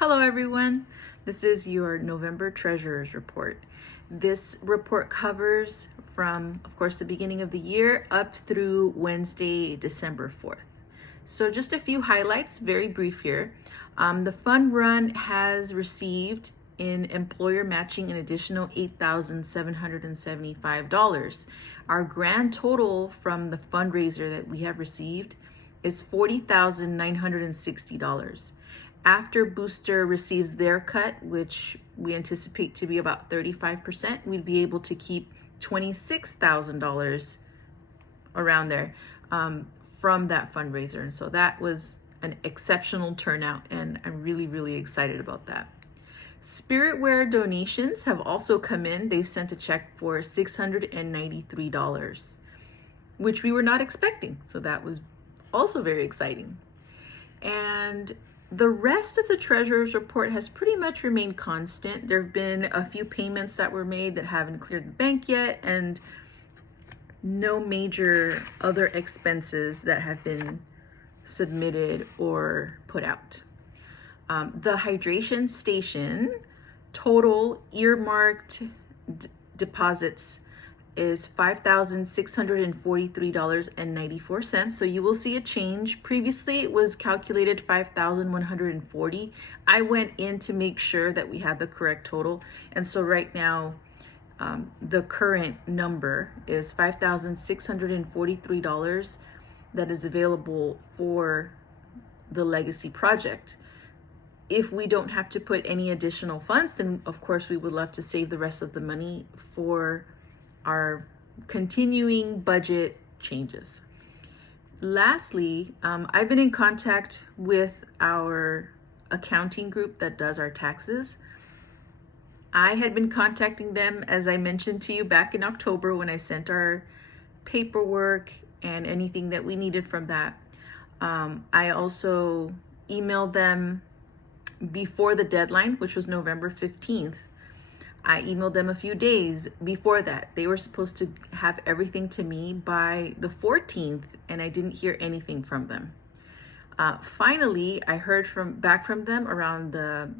Hello everyone, this is your November Treasurers Report. This report covers from, of course, the beginning of the year up through Wednesday, December 4th. So just a few highlights, very brief here. The fund run has received in employer matching an additional $8,775. Our grand total from the fundraiser that we have received is $40,960. After Booster receives their cut, which we anticipate to be about 35%, we'd be able to keep $26,000 around there from that fundraiser. And so that was an exceptional turnout, and I'm really excited about that. Spiritware donations have also come in. They've sent a check for $693, which we were not expecting. So that was also very exciting. And the rest of the treasurer's report has pretty much remained constant. There have been a few payments that were made that haven't cleared the bank yet, and no major other expenses that have been submitted or put out. The hydration station total earmarked deposits is $5,643.94. So you will see a change. Previously it was calculated $5,140. I went in to make sure that we had the correct total. And so right now, the current number is $5,643 that is available for the Legacy project. If we don't have to put any additional funds, then of course we would love to save the rest of the money for our continuing budget changes. Lastly, I've been in contact with our accounting group that does our taxes. I had been contacting them, as I mentioned to you back in October when I sent our paperwork and anything that we needed from that. I also emailed them before the deadline, which was November 15th. I emailed them a few days before that. They were supposed to have everything to me by the 14th, and I didn't hear anything from them. Finally, I heard back from them around the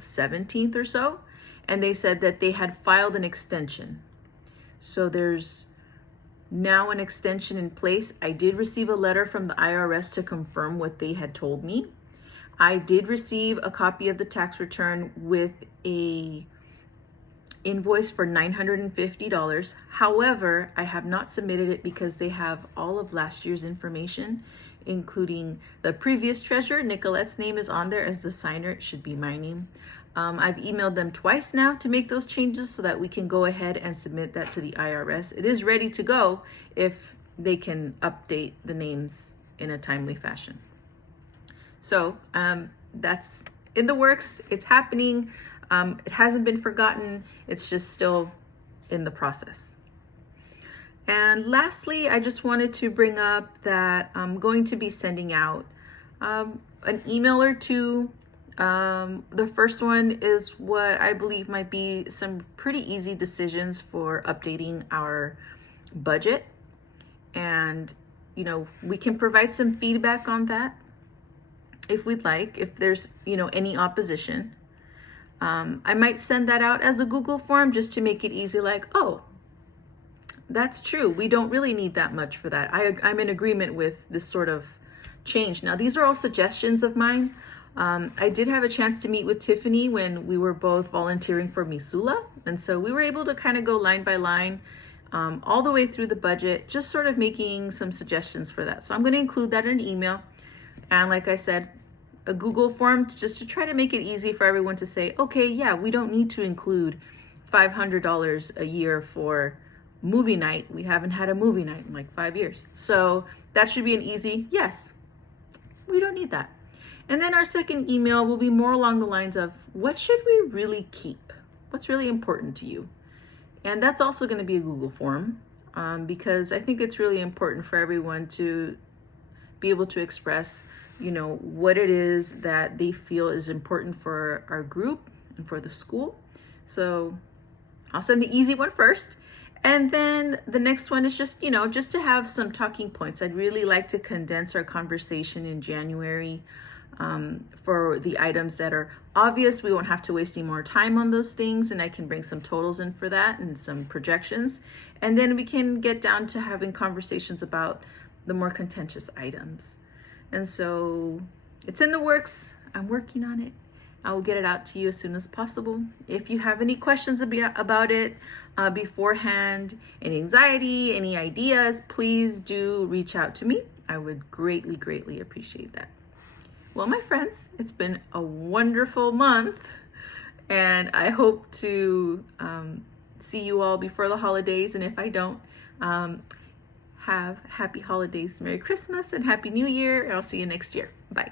17th or so, and they said that they had filed an extension. So there's now an extension in place. I did receive a letter from the IRS to confirm what they had told me. I did receive a copy of the tax return with a invoice for $950. However, I have not submitted it because they have all of last year's information, including the previous treasurer. Nicolette's name is on there as the signer. It should be my name. I've emailed them twice now to make those changes so that we can go ahead and submit that to the IRS. It is ready to go if they can update the names in a timely fashion. So that's in the works. It's happening. It hasn't been forgotten. It's just still in the process. And lastly, I just wanted to bring up that I'm going to be sending out an email or two. The first one is what I believe might be some pretty easy decisions for updating our budget. And, we can provide some feedback on that if we'd like, if there's, any opposition. I might send that out as a Google form just to make it easy, like, oh, that's true. We don't really need that much for that. I'm in agreement with this sort of change. Now, these are all suggestions of mine. I did have a chance to meet with Tiffany when we were both volunteering for Missoula. And so we were able to kind of go line by line all the way through the budget, just sort of making some suggestions for that. So I'm going to include that in an email. And like I said, a Google form just to try to make it easy for everyone to say, okay, yeah, we don't need to include $500 a year for movie night. We haven't had a movie night in like 5 years. So that should be an easy, yes, we don't need that. And then our second email will be more along the lines of, what should we really keep? What's really important to you? And that's also going to be a Google form because I think it's really important for everyone to be able to express what it is that they feel is important for our group and for the school. So I'll send the easy one first. And then the next one is just, just to have some talking points. I'd really like to condense our conversation in January For the items that are obvious, we won't have to waste any more time on those things, and I can bring some totals in for that and some projections. And then we can get down to having conversations about the more contentious items. And so it's in the works. I'm working on it. I will get it out to you as soon as possible. If you have any questions about it beforehand, any anxiety, any ideas, please do reach out to me. I would greatly, greatly appreciate that. Well, my friends, it's been a wonderful month, and I hope to see you all before the holidays. And if I don't, have happy holidays, Merry Christmas, and Happy New Year. And I'll see you next year. Bye.